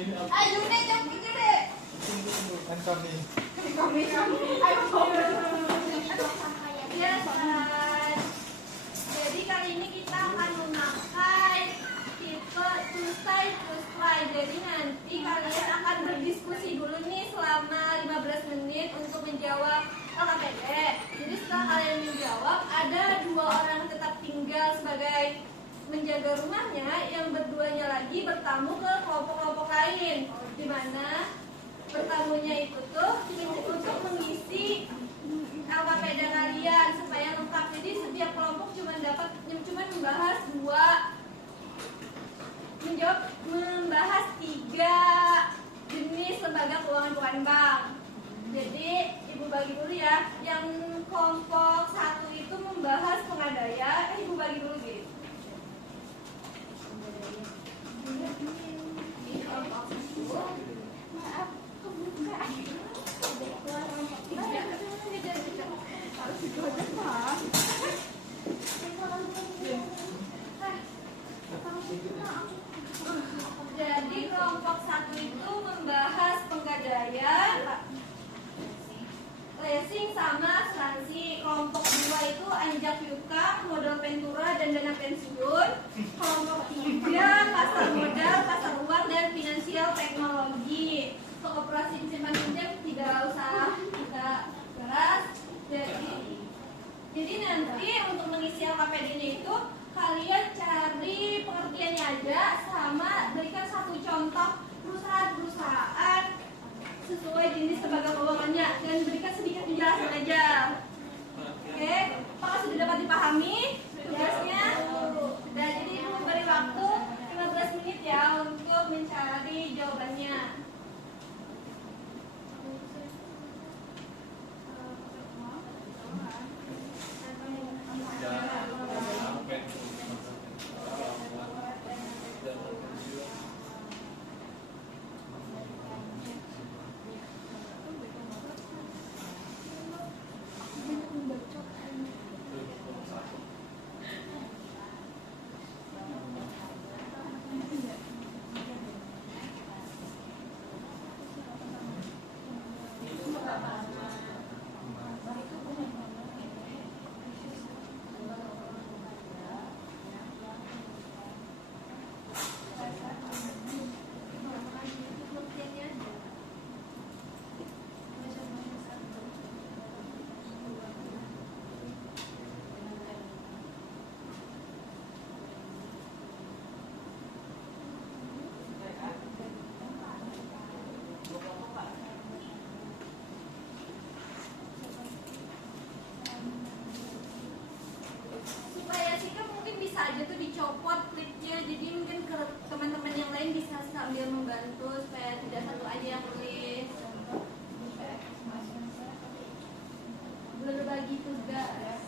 Ayo deh, jam pikir deh. Kami. Yes, jadi kali ini kita akan memakai tipe choose side, choose fly. Jadi nanti kalian akan berdiskusi dulu nih selama 15 menit untuk menjawab LKPD. Jadi setelah kalian menjawab, ada 2 orang tetap tinggal sebagai menjaga rumahnya, yang berduanya lagi bertamu ke kelompok-kelompok lain, di mana bertamunya itu tuh untuk mengisi LKPD kalian supaya lengkap. Jadi setiap kelompok cuma membahas 3 jenis lembaga keuangan bukan bank. Jadi ibu bagi dulu ya. Yang kelompok 1 itu membahas pengadaian. Ibu bagi dulu gitu. Maaf, kebuka. Jadi kelompok 1 itu membahas penggadaian, leasing sama asuransi. Kelompok 2 itu anjak piutang, modal ventura dan dana pensiun. Kelompok 3 pasar modal, pasar uang dan finansial teknologi. Untuk operasi simpan pinjam tidak usah kita bahas. Jadi nanti untuk mengisi LKPD-nya itu kalian cari pengertiannya aja sama berikan 1 contoh perusahaan sesuai jenis lembaga keuangannya dan berikan sedikit penjelasan aja. Oke, apakah sudah dapat dipahami tugasnya? Dan jadi ibu beri waktu 15 menit ya untuk mencari jawabannya. Aja tuh dicopot klipnya, jadi mungkin ke teman-teman yang lain bisa sambil membantu supaya tidak satu aja yang tulis. Berbagi tugas.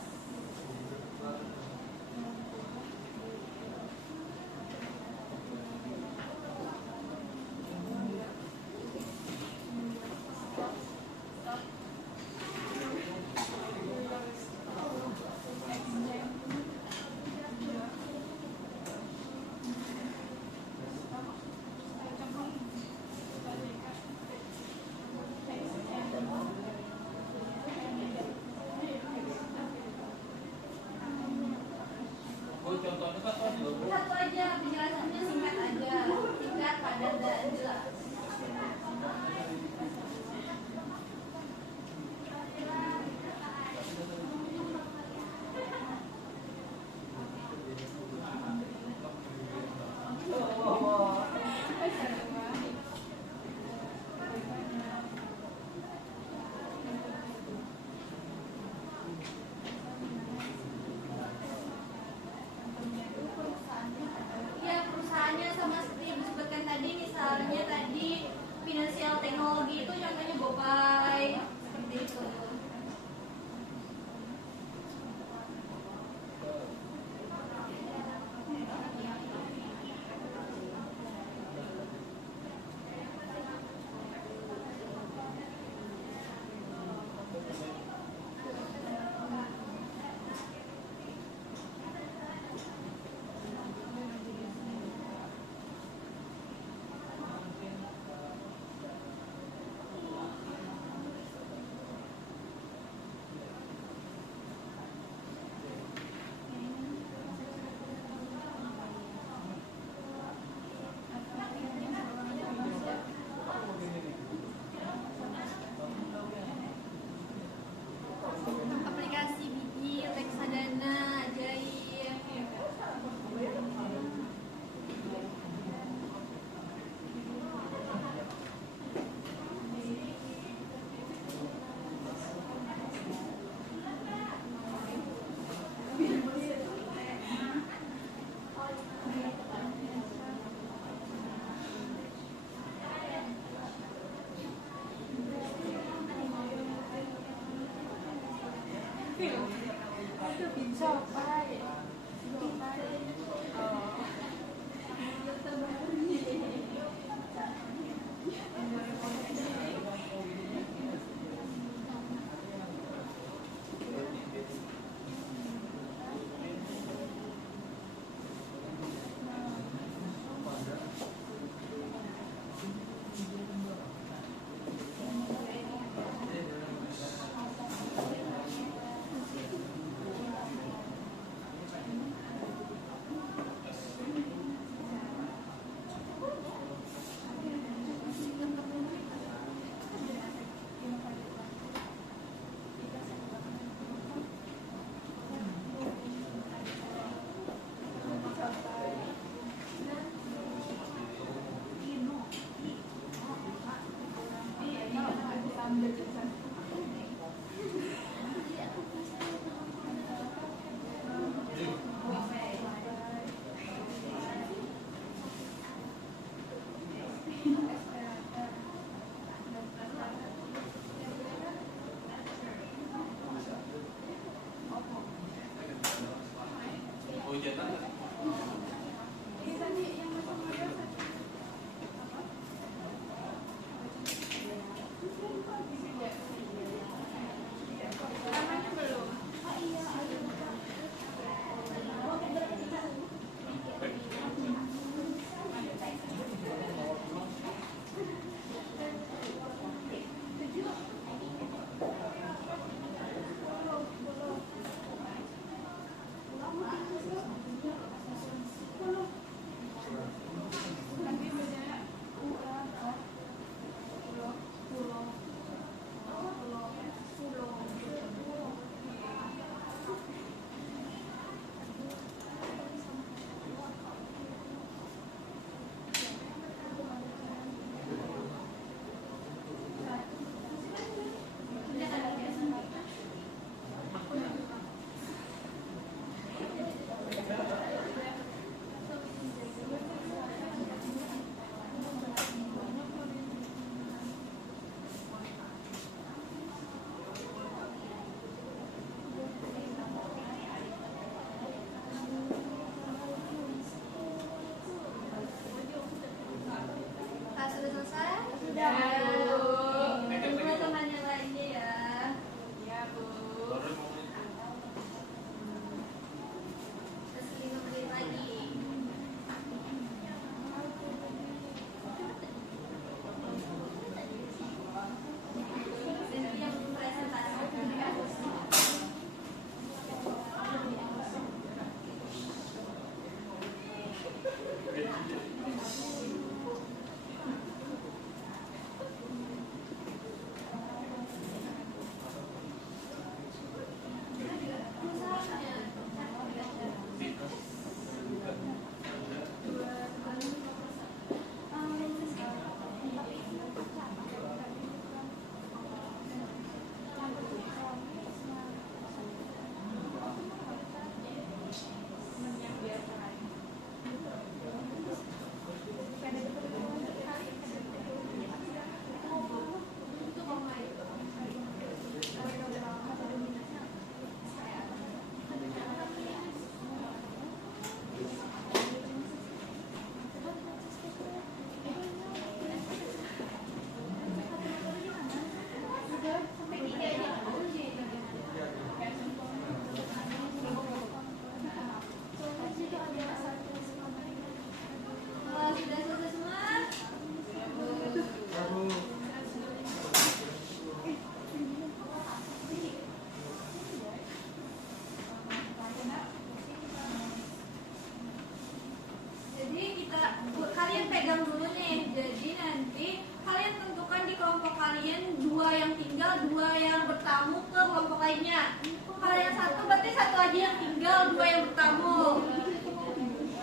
Kalian pegang dulu nih. Jadi nanti kalian tentukan di kelompok kalian dua yang tinggal, dua yang bertamu ke kelompok lainnya. Kalau yang satu berarti satu aja yang tinggal, dua yang bertamu.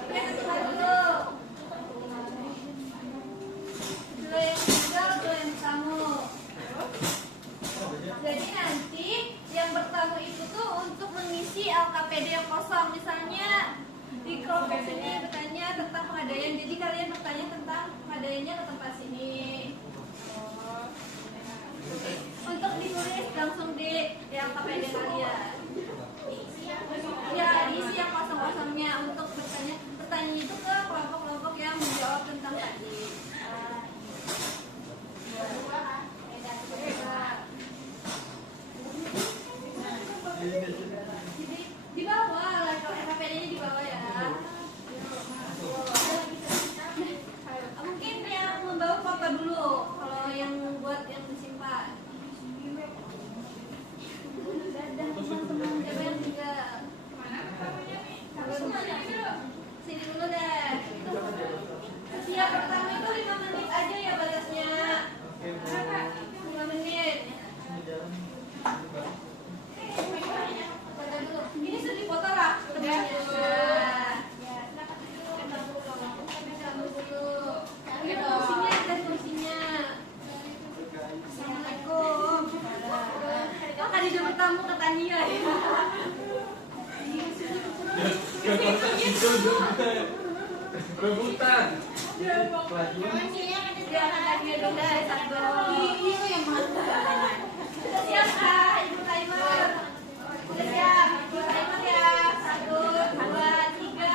Yang satu, dua yang tinggal, dua yang bertamu. Jadi nanti yang bertamu itu tuh untuk mengisi LKPD yang kosong. Misalnya di kelompok sini bertanya tentang pengadaian, jadi kalian bertanya tentang pengadaiannya ke tempat sini. Untuk ditulis langsung di LKPD kalian. pertama itu 5 menit aja ya balasnya. Oke, Bu. 5 menit. Ini jalan. Foto dulu. Ini sudah dipoto lah. Kursinya dan kursinya. Assalamualaikum. Oh, kan dia bertamu ke Tania ya. Rebutan. Dia akan Tania dong guys. Ini yang mana? Sudah siap kah, Ibu Timer? Sudah siap. Ibu Timer ya. 1, 2, 3.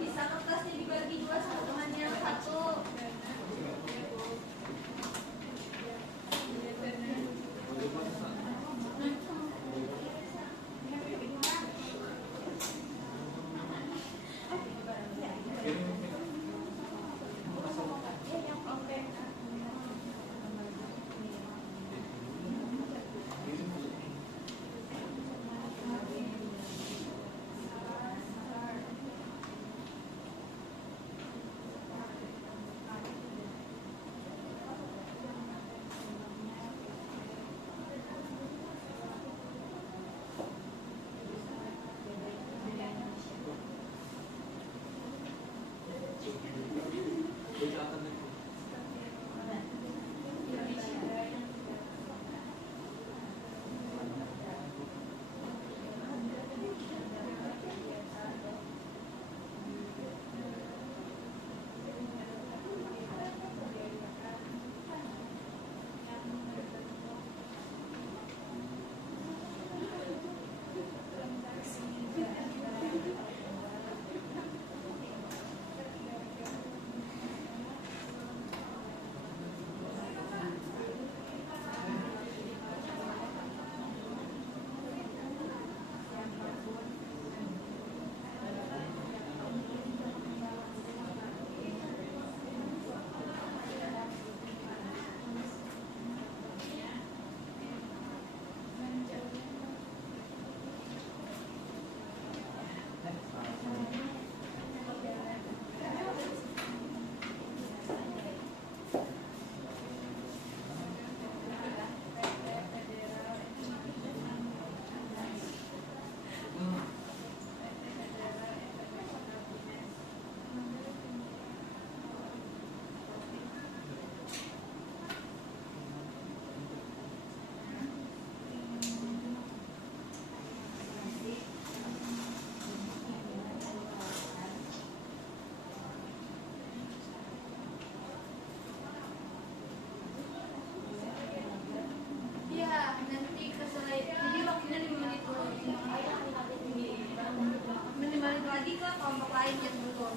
Bisa kertasnya dibagi 2 sama temannya 1. kelompok lain yang belum.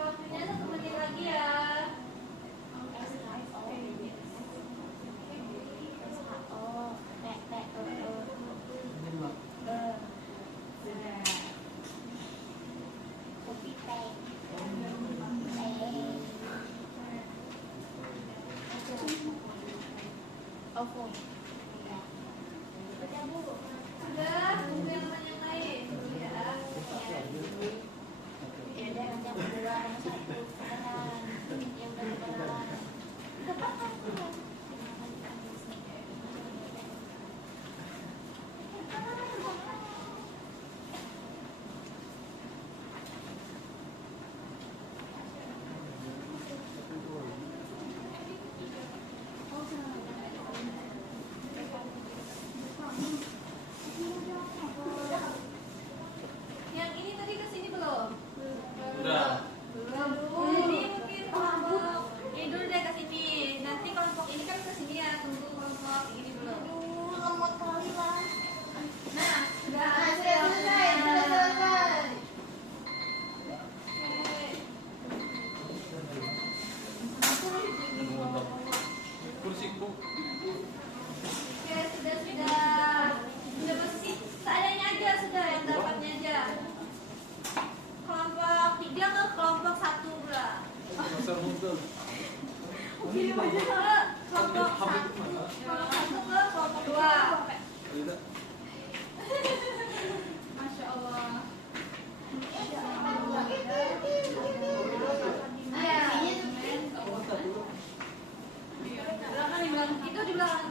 Waktunya 1 menit lagi ya. Sudah, tunggu yang lain. Kirim aja ke kelompok satu, kelompok satu ke kelompok dua. Masya Allah. Belakang di belakang itu di belakang.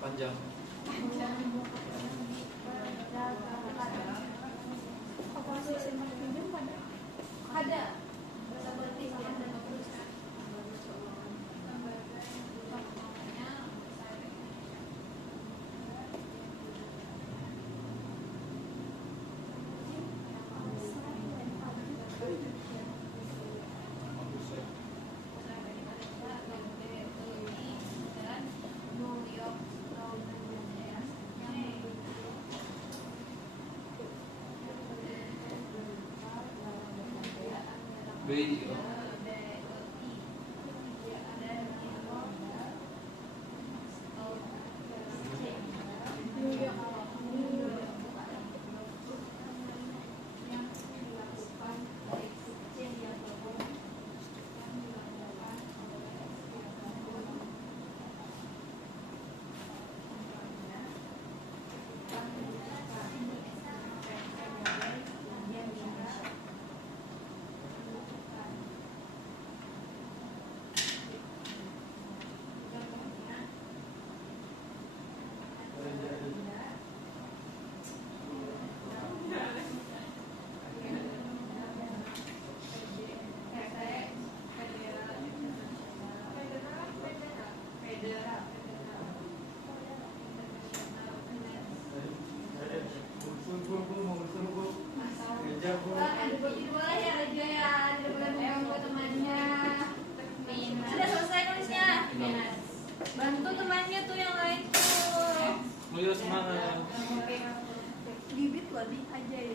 Panjang. Ada. B. Ada bagi dua ya Raja ya, ada boleh buat temannya. Sudah selesai nulisnya. Bantu temannya tuh yang lain tuh. Mulai semangat. Bibit loh nih aja ya.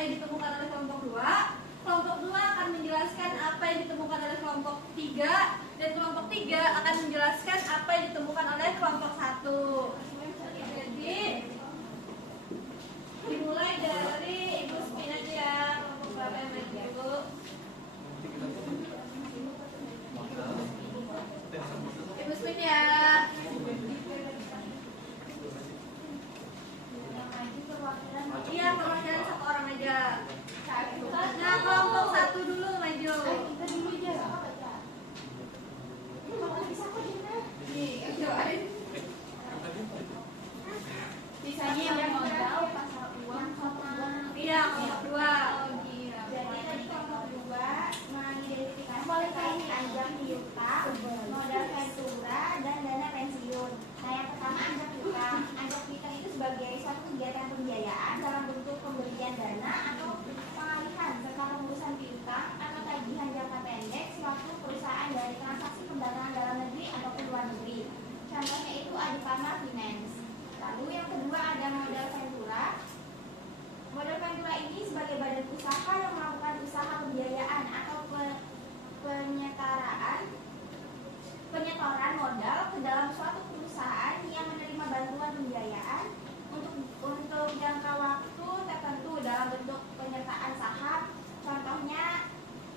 yang ditemukan oleh kelompok 2. Kelompok 2 akan menjelaskan apa yang ditemukan oleh kelompok 3, dan kelompok 3 akan menjelaskan apa yang ditemukan oleh kelompok 1. Jadi dimulai dari Ibu Spin aja ya, kelompok berapa yang maju dulu? Ibu Spin ya. Iya, perwakilan satu orang aja. Nah, kelompok 1 dulu maju. Kita dulu aja. Sisanya yang modal, pasar uang, sama Iya, kelompok 2. Jadi tadi kelompok 2 mengidentifikasi anjang piutang, modal ventura, dan dana pensiun. Nah, yang pertama anjang piutang. Anjang piutang itu sebagai suatu kegiatan pembiayaan dalam bentuk pemberian dana atau pengalihan serta pengurusan piutang atau tagihan jangka pendek sewaktu perusahaan dari transaksi perdagangan dalam negeri ataupun luar negeri. Contohnya itu Adipana Finance. Lalu yang kedua ada modal ventura. Modal ventura ini sebagai badan usaha yang melakukan usaha pembiayaan atau penyetoran modal ke dalam suatu perusahaan yang menerima bantuan pembiayaan untuk jangka waktu tertentu dalam bentuk penyertaan saham. Contohnya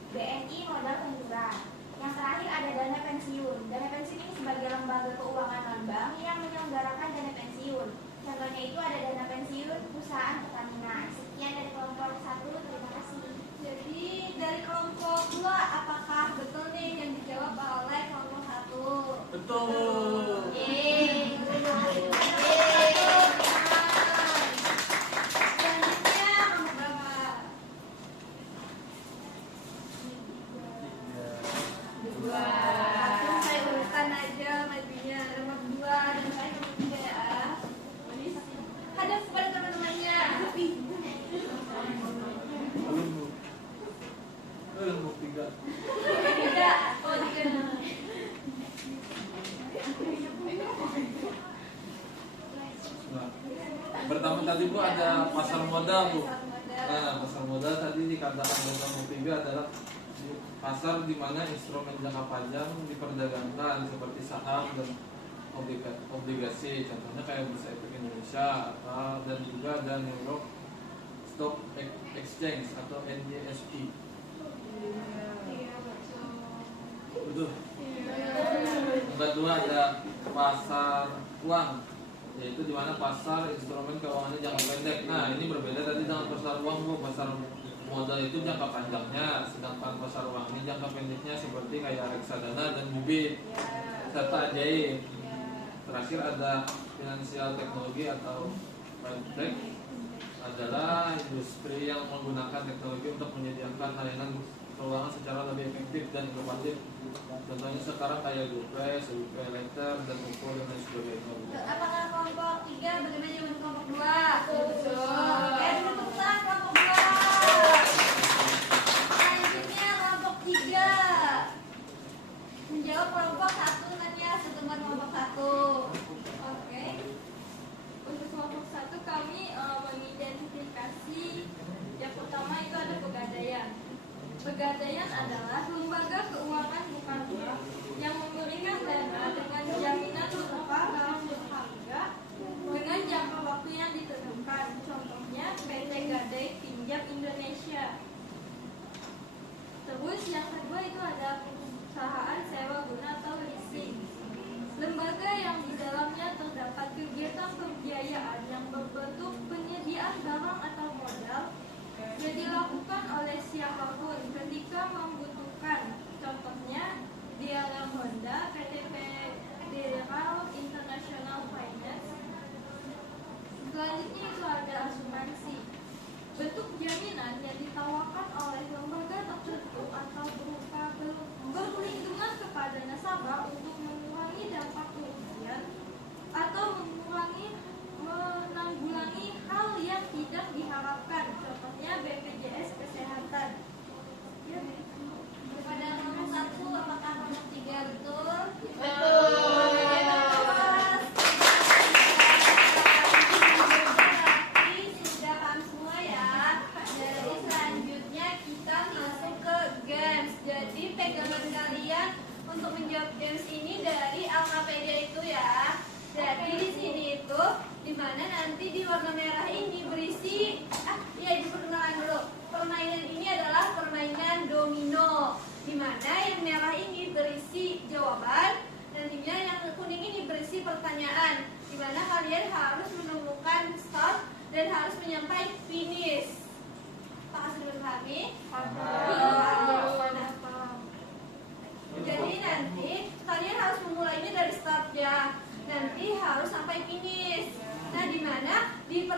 BNI modal ventura. Yang terakhir ada dana pensiun. Dana pensiun ini sebagai lembaga keuangan non-bank yang menyelenggarakan dana pensiun. Contohnya itu ada dana pensiun perusahaan Pertamina. Sekian dari kelompok 1, terima kasih. Jadi dari kelompok 2 apakah betul nih yang dijawab oleh kelompok 1? Betul. Selanjutnya kelompok berapa? 2. Langsung saya urutkan aja majunya. Nomor 2 dan saya nomor 3 ya. Hadap kepada teman-temannya. Kelompok 3. Tidak. Oh, 3. Nah, pertama tadi Bu ada pasar modal Bu. Nah, pasar modal tadi dikatakan dalam kelompok 3 adalah pasar di mana instrumen jangka panjang diperdagangkan seperti saham dan obligasi. Contohnya kayak Bursa Efek Indonesia dan juga ada New York Stock Exchange atau NYSE. Betul. Yang kedua ada pasar uang, yaitu di mana pasar instrumen keuangannya jangka pendek. Nah, ini berbeda tadi dengan pasar uang Bu. Pasar modal itu jangka panjangnya, sedangkan pasar uang ini jangka pendeknya seperti kayak reksadana dan bibit serta ajaib. Terakhir ada finansial teknologi atau fintech, adalah industri yang menggunakan teknologi untuk menyediakan layanan keuangan secara lebih efektif dan inovatif. Contohnya sekarang kayak GoPay, GoPay Later, dan Oppo dan lain sebagainya. Apakah kelompok 3 bagaimana dengan kelompok 2? Oke, tepuk tangan kelompok 2. Selanjutnya kelompok 3 menjawab kelompok 1 kan ya, setelah kelompok 1. Oke. Untuk kelompok 1 kami mengidentifikasi yang pertama itu ada pegadaian. Pegadaian adalah lembaga keuangan bukan bank yang memberikan dana dengan jaminan berupa barang berharga dengan jangka waktu yang ditentukan. Contohnya PT Gadai Pinjam Indonesia. Terus yang kedua itu ada perusahaan sewa guna atau leasing. Lembaga yang di dalamnya terdapat kegiatan pembiayaan yang berbentuk penyediaan barang atau modal yang dilakukan oleh siapapun ketika membutuhkan. Contohnya DLM Honda, PT Federal International Finance. Selanjutnya itu ada asuransi. Bentuk jaminan yang ditawarkan oleh lembaga tertentu atau berupa perlindungan kepada nasabah untuk mengurangi dampak kerugian atau menanggulangi hal yang tidak diharapkan. Contohnya BPJS Kesehatan. Ya. Pada kelompok 1 apakah kelompok 3 betul? Betul. Sudah paham semua ya. untuk menjawab games ini dari Alkapedia itu ya. Jadi di sini itu dimana nanti di warna merah ini berisi ibu perkenalan dulu. Permainan ini adalah permainan domino, dimana yang merah ini berisi jawaban, nantinya yang kuning ini berisi pertanyaan, dimana kalian harus menemukan start dan harus menyampai finish. Apakah sudah dipahami? Jadi nanti kalian harus memulainya dari start ya. Nanti harus sampai finish. Nah, di mana di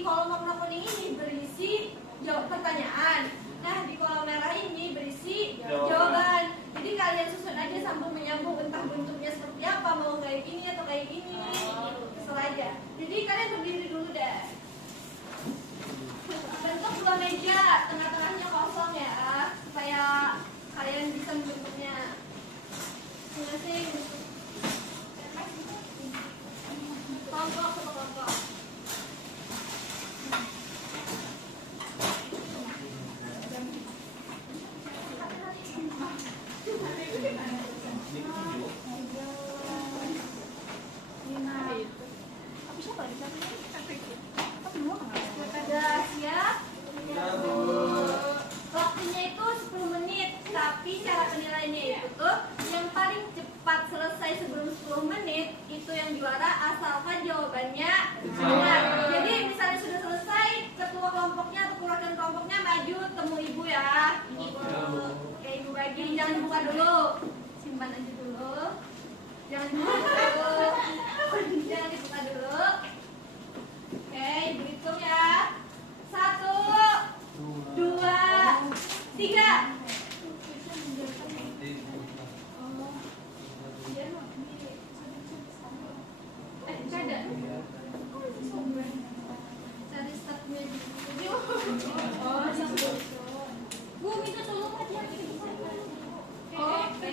kolom warna kuning ini berisi pertanyaan. Nah, di kolom merah ini berisi jawaban. Jadi kalian susun aja sambung menyambung, entah bentuknya seperti apa, mau kayak gini atau kayak gini. Kesel aja. Jadi kalian berdiri dulu deh. Bentuk dua meja, tengah-tengahnya kosong ya, supaya kalian bisa membentuknya. Masing-masing kelompok satu kelompok. Sudah siap? Waktunya itu 10 menit, tapi cara penilaiannya itu tuh yang paling cepat selesai sebelum 10 menit itu yang juara, asalkan jawabannya benar. Jadi misalnya sudah selesai, ketua kelompoknya atau perwakilan kelompoknya maju temu ibu ya. Oke, ibu bagi, jangan dibuka dulu, simpan aja dulu. Jangan dibuka dulu. Jangan dibuka dulu. Oke, ibu hitung ya. 1, 2, 3. Cari startnya dulu. Bu, minta tolong aja. Oke.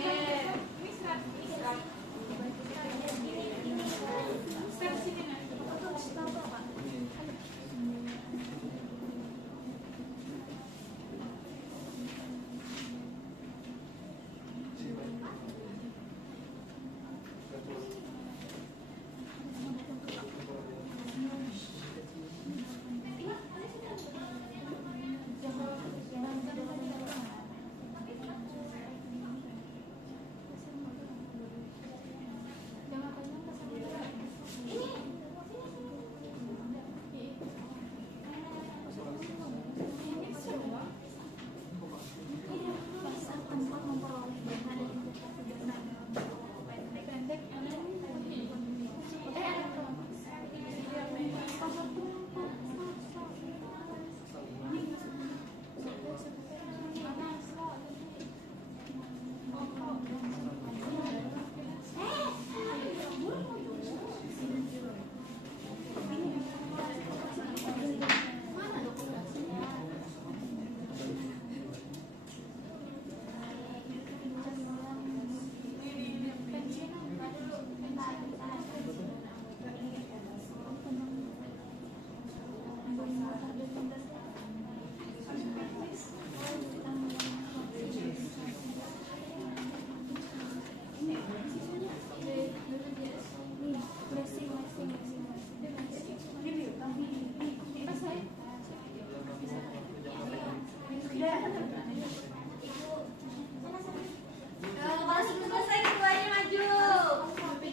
Kalau sudah selesai ketuanya maju. Oke,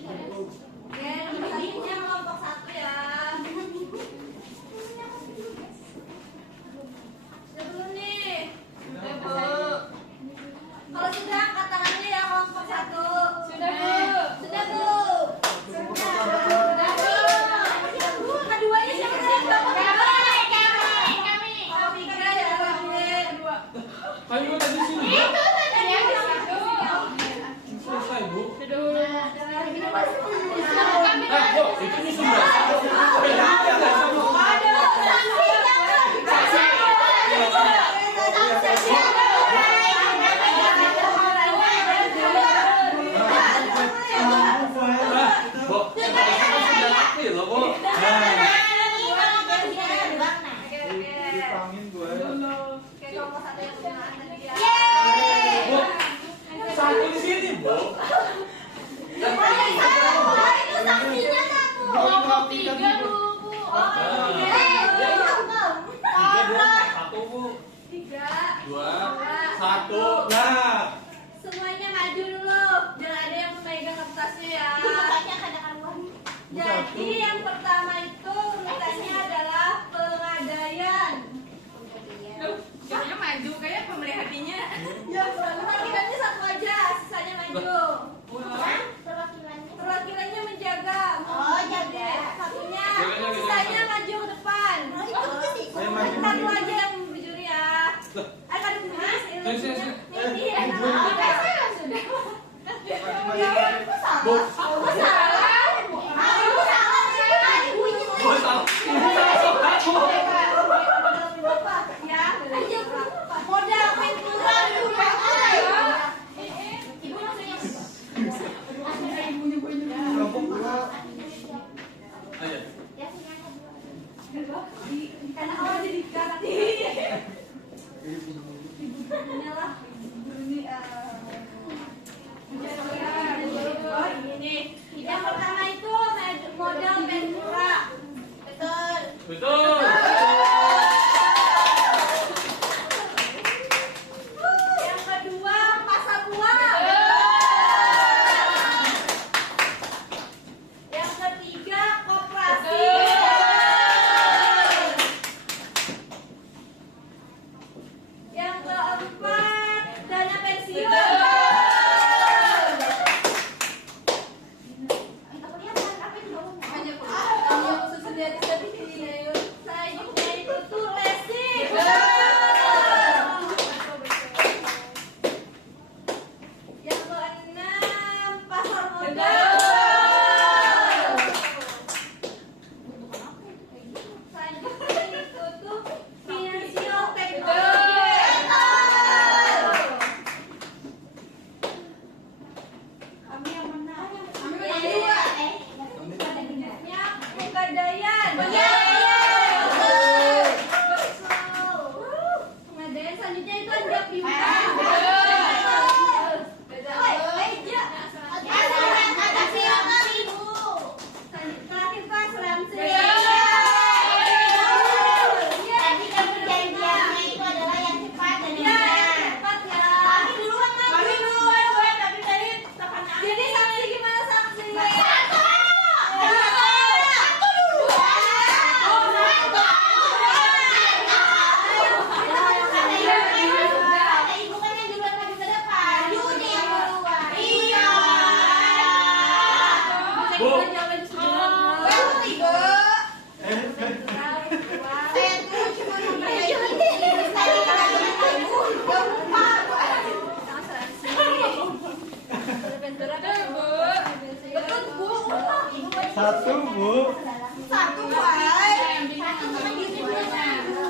selanjutnya kelompok 1 ya. Sudah belum nih? Sudah, Bu. Kalau sudah angkat tangannya ya kelompok 1. Sudah, Bu. Sudah, Bu. Sudah, Bu. Keduanya siapa yang dapat? Kami. Oh, 3 ya, kedua. Kayu tadi sini. Itu tadi yang satu. Selesai, Bu. Sudah. Itu nyusun berapa? Satu di sini, Bu. Satu. Nah. Semuanya maju dulu. Jangan ada yang memegang kertasnya ya. Bukannya kadang-kadang. Jadi yang pertama itu urutannya adalah pengadaian. Jauhnya maju kayak pemerhatinya. Ya, perwakilannya satu aja, sisanya maju. Perwakilannya. Perwakilannya menjaga. Oh, jaga. Satunya, Jaganya di sisanya maju ke depan. Saya maju. Satu aja yang juri ya. Akan Sini. ini enak. Sudah. Bu. Aku salah. Aku salah nih. Ibunya tuh. Bu, salah. Bapak, ya. Modal Ventura dulu. Ibu maksudnya. Ayo. Ya, sini aja. Karena awal jadi ganti. Inilah ini ini. Yang pertama itu modal Ventura. Betul. Betul. Yang kedua pasar uang. Yang ketiga koperasi. Yang keempat dana pensiun. Enggak kelihatan apa itu bawahnya. Hanya Yang khusus dari selanjutnya itu tuh leasing. Yang keenam pasar modal. Selanjutnya itu tuh financial technology. Kami yang menang. Yang dua, selanjutnya pegadaian. Pegadaian selanjutnya itu anjak pimpang. Terakhir kan seramsi. Tadi kan perjanjiannya itu adalah yang cepat dan yang Ya, benar. cepat ya. Kami duluan maju. Tapi tadi tekan Jadi saksi gimana saksi? Satu dulu. Kata ibu kan yang duluan maju ke depan. Maju nih yang duluan. Iya. Bu. Saya tuh cuma memperbaiki ini. Tadi kan ada ibu. Gak lupa. Betul, Bu. Satu, Bu. Satu, Bay. Satu cuma di dulu.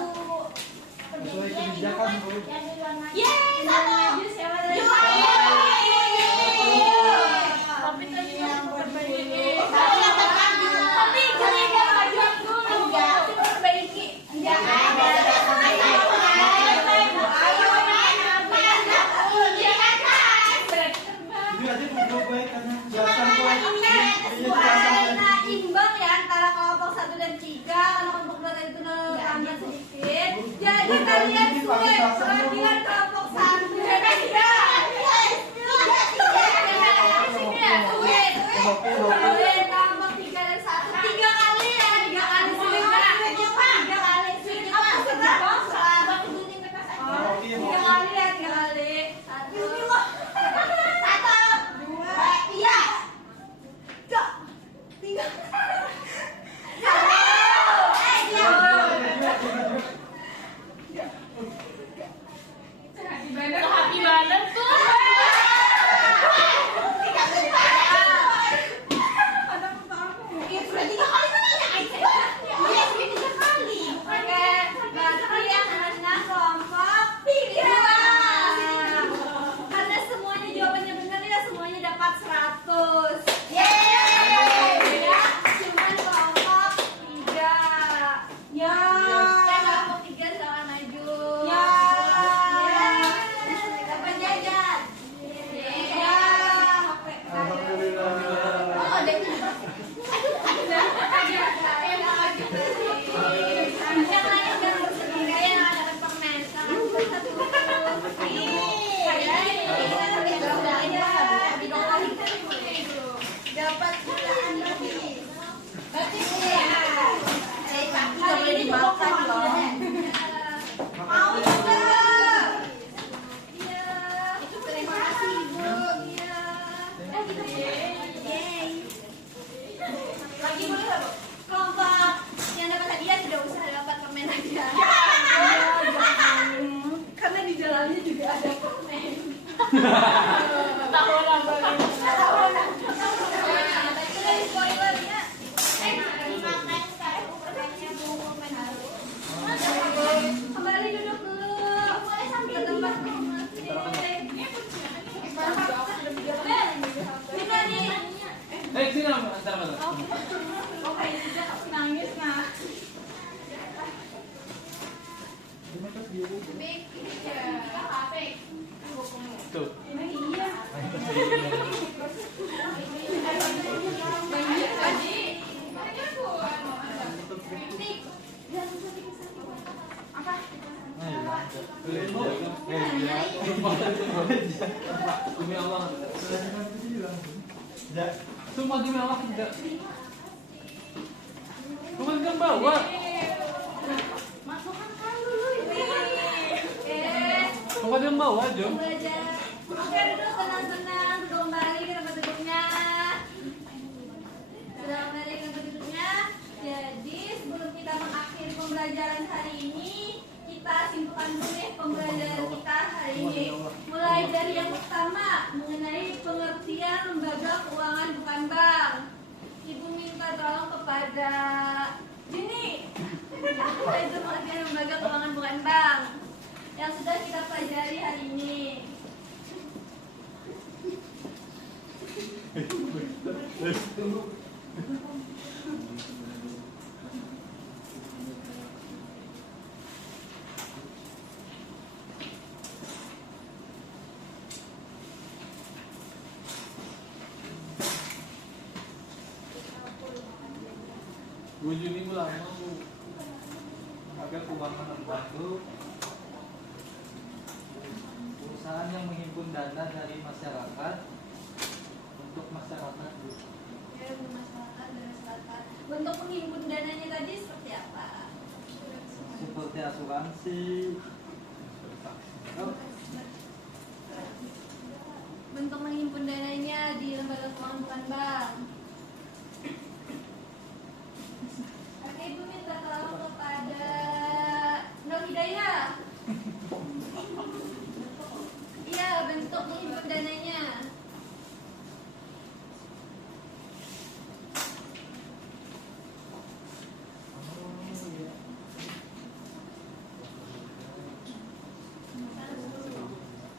Sesuai kebijakan, Bu. Yang duluan maju. Yeay, satu. Tapi tadi yang perbaiki. Tapi jangan dia maju dulu. Enggak. Perbaiki. Enggak ada. Ini aja Bu, baik karena jelasan Bu. Ini Suaranya imbang ya antara kelompok 1 dan 3. Karena kelompok 2 itu tambah sedikit. Jadi kalian suwe perwakilan kelompok 1 dan 3. Boleh tambah 3 dan 1. 3 kali ya, 3 kali suwe. 3 kali suwe. Apa serah? Oh, 3 kali ya, 3 kali. 1. Happy banget tuh. Oke, berarti yang menang kelompok 3. Karena semuanya jawabannya benar ya, semuanya dapat 100. Ya, cuman kelompok 3. Ya. Kelompok 3 jangan maju. Mau juga. Iya. Itu terima kasih Bu. Iya. Kita yeay. Lagi boleh nggak Bu? Kelompok yang dapat hadiah tidak usah dapat permen aja. Karena di dalamnya juga ada permen. Tahu lah bang. Sudah di spoiler ya. Dimakan sekarang permennya Bu, permen baru. Kembali duduk dulu. Ke tempat masing. Kita nih. Sini antar mana? Oke, nangis nggak? Tuh. Demi Allah. Sumpah demi Allah tidak. Bukan kan bawa. Bukan yang bawa Jo. Belajar. Oke, duduk tenang-tenang, duduk kembali ke tempat duduknya. Sudah kembali ke tempat duduknya. Jadi sebelum kita mengakhiri pembelajaran hari ini, kita simpulkan dulu nih pembelajaran kita hari ini. Mulai dari yang pertama mengenai pengertian lembaga keuangan bukan bank. Ibu minta tolong kepada Jini. Apa itu pengertian lembaga keuangan bukan bank yang sudah kita pelajari hari ini? Bu Juni Bu lama Bu. Agar keuangan bantu Perusahaan yang menghimpun dana dari masyarakat untuk masyarakat. Ya, masyarakat dan masyarakat. Bentuk menghimpun dananya tadi seperti apa? Seperti asuransi. Bentuk menghimpun dananya di lembaga keuangan bukan bank. Oke, Ibu minta tolong kepada Nur Hidayah. Iya, bentuk menghimpun dananya.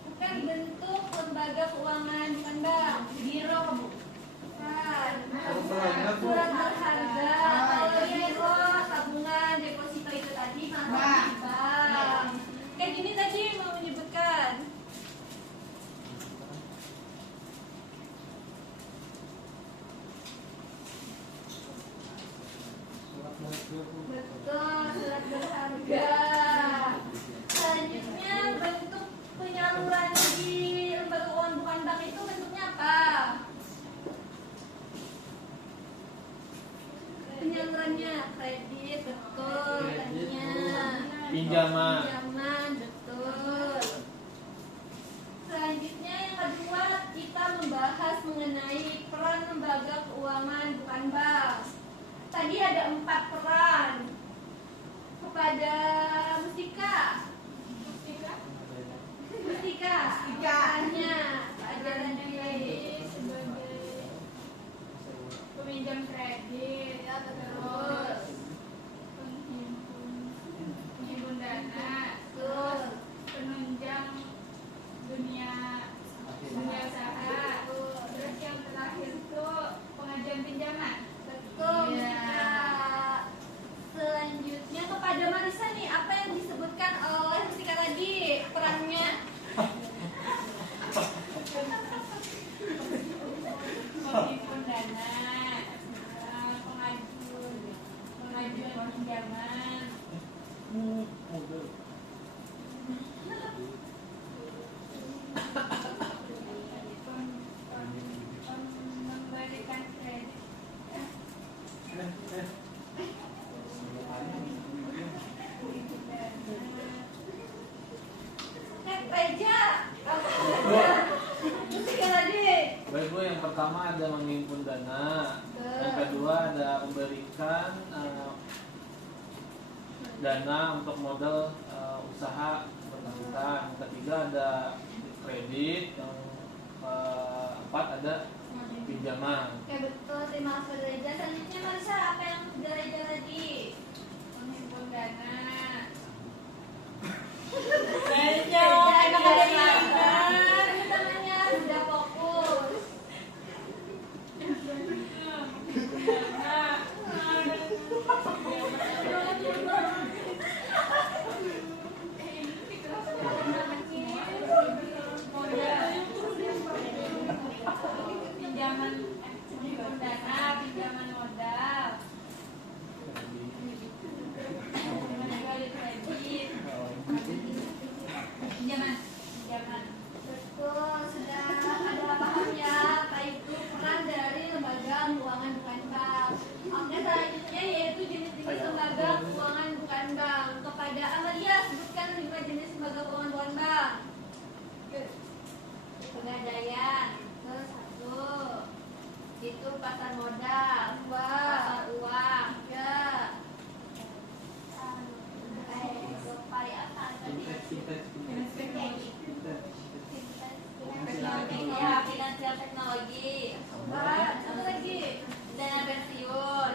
Bukan bentuk lembaga keuangan bukan bank. Biro, Bu. Kan. Surat berharga. Kalau biro, tabungan, deposito itu tadi masuk di bank. Kayak gini tadi mau menyebutkan. Betul, surat berharga. Selanjutnya bentuk penyaluran di lembaga keuangan bukan bank itu bentuknya apa? Penyalurannya kredit, betul. Tadinya pinjaman. pinjaman, betul. Selanjutnya yang kedua kita membahas mengenai peran lembaga keuangan bukan bank. Tadi ada 4 peran. Kepada Mustika. Perannya pelajarannya Sebagai peminjam kredit, ya terus penghimpun dana, terus penunjang dunia usaha, terus yang terakhir itu pengajuan pinjaman. betul. Iya. Mustika. Selanjutnya kepada Marisa nih apa yang disebutkan oleh Sekali lagi. Baik Bu, yang pertama ada menghimpun dana, yang kedua ada memberikan dana untuk modal usaha bersangkutan, yang ketiga ada kredit, yang keempat ada pinjaman. Oke betul, terima kasih Reja. Selanjutnya Marisa, apa yang sudah Reja tadi? Menghimpun dana. Reja, emang ada yang namanya sudah fokus. Pinjaman dana, pinjaman modal, kredit, pinjaman. Betul, sudah ada paham ya apa itu peran dari lembaga keuangan bukan bank. Oke, selanjutnya yaitu jenis-jenis lembaga keuangan bukan bank. Kepada Amalia, sebutkan 5 jenis lembaga keuangan bukan bank. Pegadaian, terus 1 itu pasar modal, 2 pasar uang, 3 finansial teknologi. Satu lagi dana pensiun.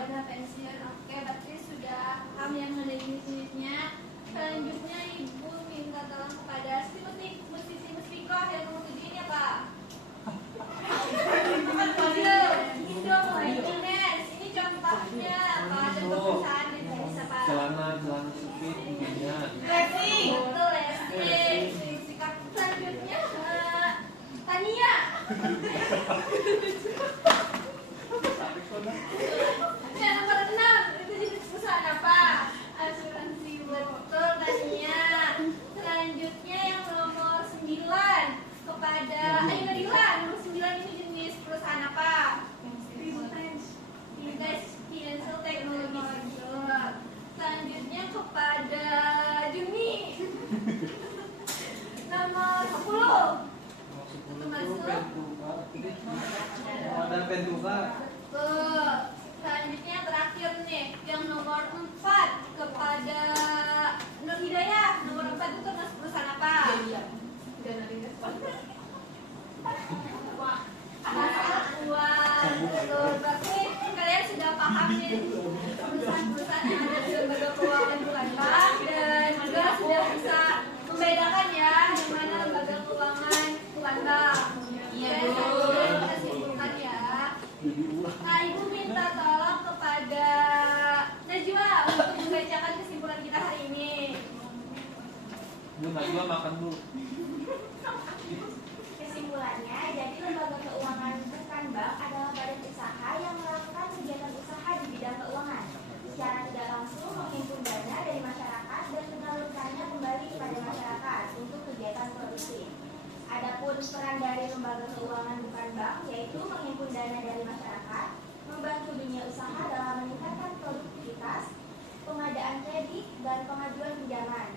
Oke, berarti sudah paham yang ada jenis-jenisnya. Selanjutnya Ibu minta tolong kepada musisi musikal yang nomor 7 ini apa? Ini contohnya kalau ada perusahaan yang bisa Pak. Celana sempit intinya. Betul ya. Sikap selanjutnya Tania. Yang nomor 6 itu jenis perusahaan apa? Asuransi. Betul Tania. Selanjutnya yang nomor 9 kepada Ayu nomor 9 ini jenis perusahaan apa? Financial Technology. Selanjutnya kepada Juni nomor 10. Ada pentuka. Betul. Selanjutnya yang terakhir nih, yang nomor 4 kepada Nur Hidayah. Nomor 4 itu termasuk perusahaan apa? Betul. Berarti kalian sudah paham nih perusahaan-perusahaan yang ada di lembaga keuangan bukan bank, dan juga sudah bisa membedakan ya yang mana lembaga keuangan bukan bank. Iya, Dan Bu. kemudian kita simpulkan ya. Nah, Ibu minta tolong kepada Najwa untuk membacakan kesimpulan kita hari ini. Bu Najwa makan Bu. Kesimpulannya, jadi lembaga keuangan bukan bank adalah badan usaha yang melakukan kegiatan usaha di bidang keuangan. Secara tidak langsung menghimpun dana dari masyarakat dan menyalurkannya kembali kepada masyarakat untuk kegiatan produktif. Adapun peran dari lembaga keuangan bukan bank yaitu menghimpun dana dari masyarakat, membantu dunia usaha dalam meningkatkan produktivitas, pengadaan kredit, dan pengajuan pinjaman.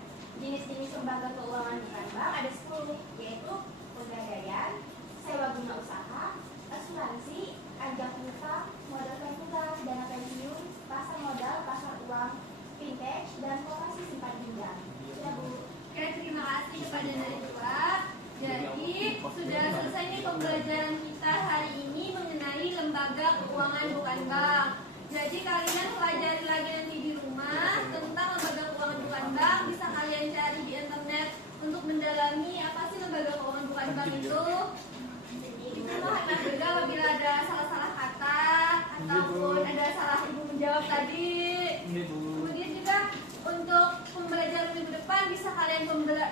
Jenis-jenis lembaga keuangan bukan bank ada 10, yaitu pegadaian, sewa guna usaha, asuransi, ajak utang, modal ventura, dana pensiun, pasar modal, pasar uang, fintech, dan koperasi simpan pinjam. Sudah Bu. Oke, terima kasih kepada Najwa. Jadi sudah selesai nih pembelajaran kita hari ini mengenai lembaga keuangan bukan bank. Jadi kalian pelajari lagi nanti di rumah tentang lembaga keuangan bukan bank. Bisa kalian cari di internet untuk mendalami apa sih lembaga keuangan bukan bank itu. Kita mohon maaf juga apabila ada salah-salah kata ataupun ada salah Ibu menjawab tadi. Kemudian juga untuk pembelajaran minggu depan bisa kalian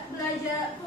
belajar